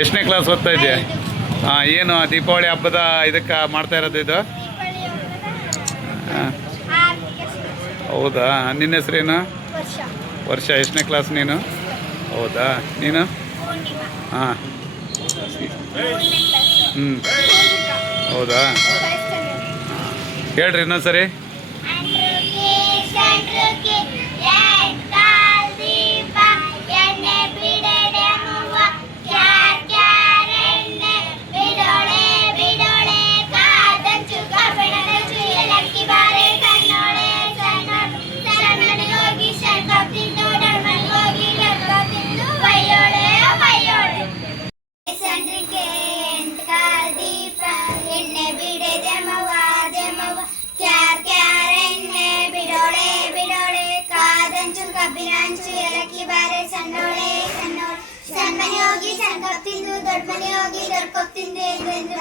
ಎಷ್ಟನೇ ಕ್ಲಾಸ್ ಓದ್ತಾ ಇದೆಯಾ? ಹಾಂ ಏನು ದೀಪಾವಳಿ ಹಬ್ಬದ ಇದಕ್ಕೆ ಮಾಡ್ತಾ ಇರೋದು ಇದು? ಹಾಂ ಹೌದಾ? ನಿನ್ನ ಹೆಸರೇನು? ವರ್ಷ. ಎಷ್ಟನೇ ಕ್ಲಾಸ್ ನೀನು? ಹೌದಾ? ನೀನು? ಹಾಂ ಹ್ಞೂ ಹೌದಾ? ಹೇಳ್ರಿ ಇನ್ನೊಂದ್ಸರಿ. അഞ്ചും കപ്പിനാഞ്ചു ഇലക്കി ബാരെ സന്നോളെ സന്നോൾ. സന്മനയോഗി സങ്കപ്തിന്തു ദൊഡ്മനയോഗി ദൊഡ്കൊപ്തിന്തു എന്തെന്നു